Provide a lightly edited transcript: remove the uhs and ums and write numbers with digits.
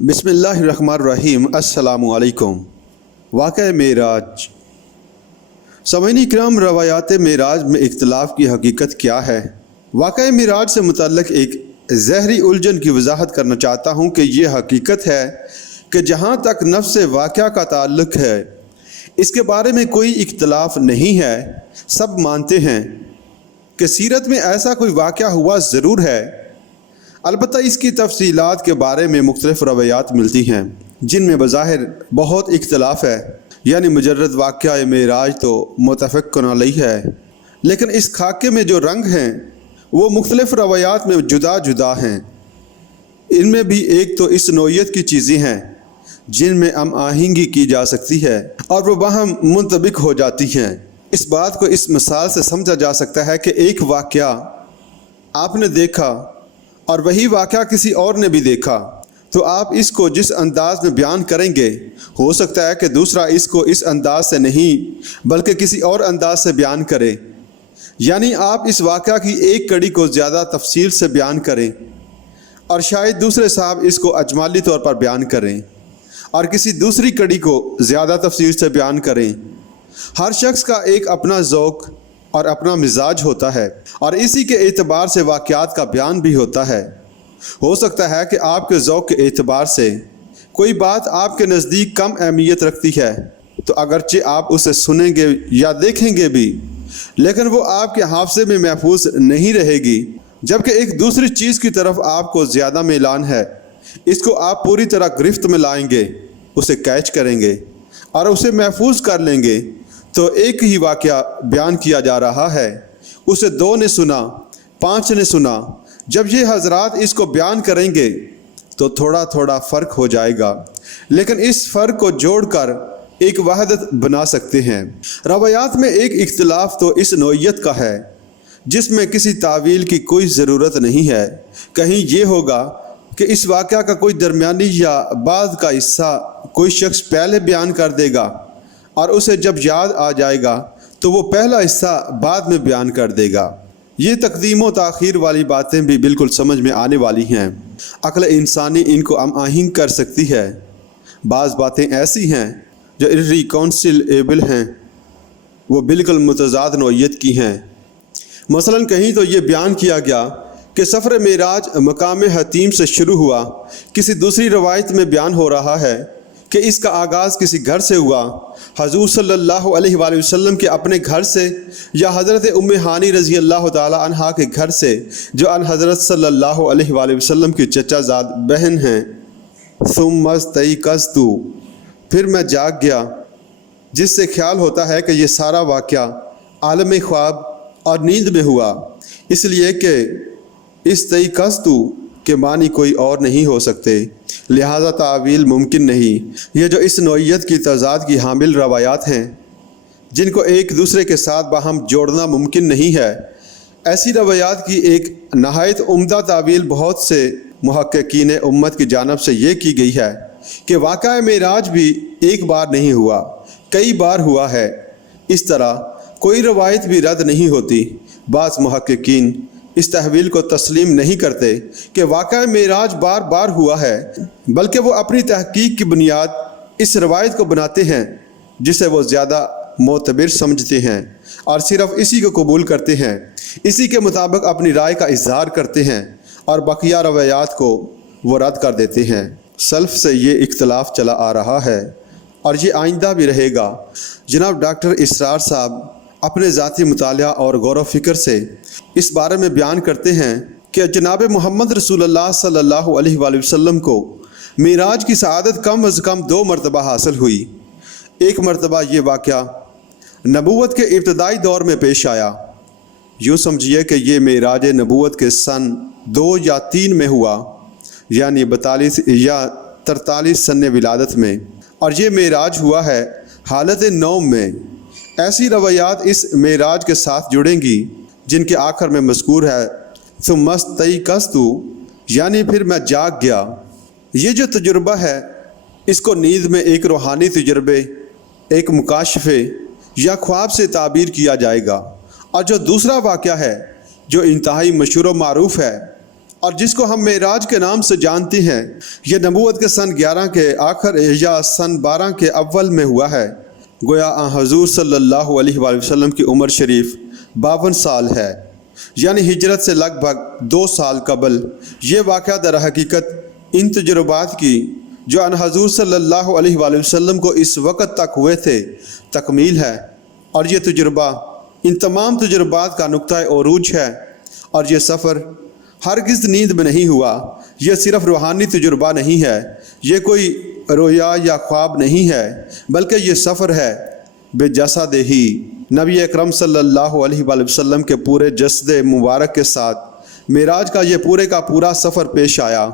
بسم اللہ الرحمن الرحیم۔ السلام علیکم۔ واقعہ معراج۔ سامعین اکرام، روایات معراج میں اختلاف کی حقیقت کیا ہے؟ واقعہ معراج سے متعلق ایک ظاہری الجھن کی وضاحت کرنا چاہتا ہوں کہ یہ حقیقت ہے کہ جہاں تک نفس واقعہ کا تعلق ہے اس کے بارے میں کوئی اختلاف نہیں ہے۔ سب مانتے ہیں کہ سیرت میں ایسا کوئی واقعہ ہوا ضرور ہے، البتہ اس کی تفصیلات کے بارے میں مختلف روایات ملتی ہیں جن میں بظاہر بہت اختلاف ہے، یعنی مجرد واقعہ معراج تو متفق علیہ ہے، لیکن اس خاکے میں جو رنگ ہیں وہ مختلف روایات میں جدا جدا ہیں۔ ان میں بھی ایک تو اس نوعیت کی چیزیں ہیں جن میں ہم آہنگی کی جا سکتی ہے اور وہ باہم منطبق ہو جاتی ہیں۔ اس بات کو اس مثال سے سمجھا جا سکتا ہے کہ ایک واقعہ آپ نے دیکھا اور وہی واقعہ کسی اور نے بھی دیکھا، تو آپ اس کو جس انداز میں بیان کریں گے ہو سکتا ہے کہ دوسرا اس کو اس انداز سے نہیں بلکہ کسی اور انداز سے بیان کرے، یعنی آپ اس واقعہ کی ایک کڑی کو زیادہ تفصیل سے بیان کریں اور شاید دوسرے صاحب اس کو اجمالی طور پر بیان کریں اور کسی دوسری کڑی کو زیادہ تفصیل سے بیان کریں۔ ہر شخص کا ایک اپنا ذوق اور اپنا مزاج ہوتا ہے اور اسی کے اعتبار سے واقعات کا بیان بھی ہوتا ہے۔ ہو سکتا ہے کہ آپ کے ذوق کے اعتبار سے کوئی بات آپ کے نزدیک کم اہمیت رکھتی ہے، تو اگرچہ آپ اسے سنیں گے یا دیکھیں گے بھی، لیکن وہ آپ کے حافظے میں محفوظ نہیں رہے گی، جبکہ ایک دوسری چیز کی طرف آپ کو زیادہ میلان ہے۔ اس کو آپ پوری طرح گرفت میں لائیں گے، اسے کیچ کریں گے اور اسے محفوظ کر لیں گے، تو ایک ہی واقعہ بیان کیا جا رہا ہے، اسے 2 نے سنا، 5 نے سنا۔ جب یہ حضرات اس کو بیان کریں گے تو تھوڑا تھوڑا فرق ہو جائے گا، لیکن اس فرق کو جوڑ کر ایک وحدت بنا سکتے ہیں۔ روایات میں ایک اختلاف تو اس نوعیت کا ہے جس میں کسی تعویل کی کوئی ضرورت نہیں ہے۔ کہیں یہ ہوگا کہ اس واقعہ کا کوئی درمیانی یا بعد کا حصہ کوئی شخص پہلے بیان کر دے گا اور اسے جب یاد آ جائے گا تو وہ پہلا حصہ بعد میں بیان کر دے گا۔ یہ تقدیم و تاخیر والی باتیں بھی بالکل سمجھ میں آنے والی ہیں، عقل انسانی ان کو ہم آہنگ کر سکتی ہے۔ بعض باتیں ایسی ہیں جو irreconcilable ہیں، وہ بالکل متضاد نوعیت کی ہیں۔ مثلا کہیں تو یہ بیان کیا گیا کہ سفر معراج مقام حتیم سے شروع ہوا، کسی دوسری روایت میں بیان ہو رہا ہے کہ اس کا آغاز کسی گھر سے ہوا، حضور صلی اللہ علیہ وآلہ وسلم کے اپنے گھر سے یا حضرت ام ہانی رضی اللہ تعالی عنہا کے گھر سے جو ان حضرت صلی اللہ علیہ وآلہ وسلم کی چچا زاد بہن ہیں۔ ثم استيقظت، پھر میں جاگ گیا، جس سے خیال ہوتا ہے کہ یہ سارا واقعہ عالم خواب اور نیند میں ہوا، اس لیے کہ استيقظت کے معنی کوئی اور نہیں ہو سکتے، لہذا تعویل ممکن نہیں۔ یہ جو اس نوعیت کی تضاد کی حامل روایات ہیں جن کو ایک دوسرے کے ساتھ باہم جوڑنا ممکن نہیں ہے، ایسی روایات کی ایک نہایت عمدہ تعویل بہت سے محققین امت کی جانب سے یہ کی گئی ہے کہ واقعہ معراج بھی ایک بار نہیں ہوا، کئی بار ہوا ہے۔ اس طرح کوئی روایت بھی رد نہیں ہوتی۔ بعض محققین اس تحویل کو تسلیم نہیں کرتے کہ واقعہ معراج بار بار ہوا ہے، بلکہ وہ اپنی تحقیق کی بنیاد اس روایت کو بناتے ہیں جسے وہ زیادہ معتبر سمجھتے ہیں اور صرف اسی کو قبول کرتے ہیں، اسی کے مطابق اپنی رائے کا اظہار کرتے ہیں اور بقیہ روایات کو وہ رد کر دیتے ہیں۔ سلف سے یہ اختلاف چلا آ رہا ہے اور یہ آئندہ بھی رہے گا۔ جناب ڈاکٹر اسرار صاحب اپنے ذاتی مطالعہ اور غور و فکر سے اس بارے میں بیان کرتے ہیں کہ جناب محمد رسول اللہ صلی اللہ علیہ وآلہ وسلم کو معراج کی سعادت کم از کم 2 مرتبہ حاصل ہوئی۔ ایک مرتبہ یہ واقعہ نبوت کے ابتدائی دور میں پیش آیا، یوں سمجھیے کہ یہ معراج نبوت کے سن 2 یا 3 میں ہوا، یعنی 42 یا 43 سن ولادت میں، اور یہ معراج ہوا ہے حالت نوم میں۔ ایسی روایات اس معراج کے ساتھ جڑیں گی جن کے آخر میں مذکور ہے ثم استيقظت، یعنی پھر میں جاگ گیا۔ یہ جو تجربہ ہے اس کو نیند میں ایک روحانی تجربے، ایک مکاشفے یا خواب سے تعبیر کیا جائے گا، اور جو دوسرا واقعہ ہے جو انتہائی مشہور و معروف ہے اور جس کو ہم معراج کے نام سے جانتے ہیں، یہ نبوت کے سن 11 کے آخر یا سن 12 کے اول میں ہوا ہے۔ گویا حضور صلی اللہ علیہ وآلہ وسلم کی عمر شریف 52 سال ہے، یعنی ہجرت سے لگ بھگ 2 سال قبل یہ واقعہ در حقیقت ان تجربات کی جو ان حضور صلی اللہ علیہ وآلہ وسلم کو اس وقت تک ہوئے تھے تکمیل ہے، اور یہ تجربہ ان تمام تجربات کا نقطۂ عروج ہے۔ اور یہ سفر ہرگز نیند میں نہیں ہوا، یہ صرف روحانی تجربہ نہیں ہے، یہ کوئی رویا یا خواب نہیں ہے، بلکہ یہ سفر ہے بے جسد ہی نبی اکرم صلی اللہ علیہ وآلہ وسلم کے پورے جسد مبارک کے ساتھ معراج کا یہ پورے کا پورا سفر پیش آیا۔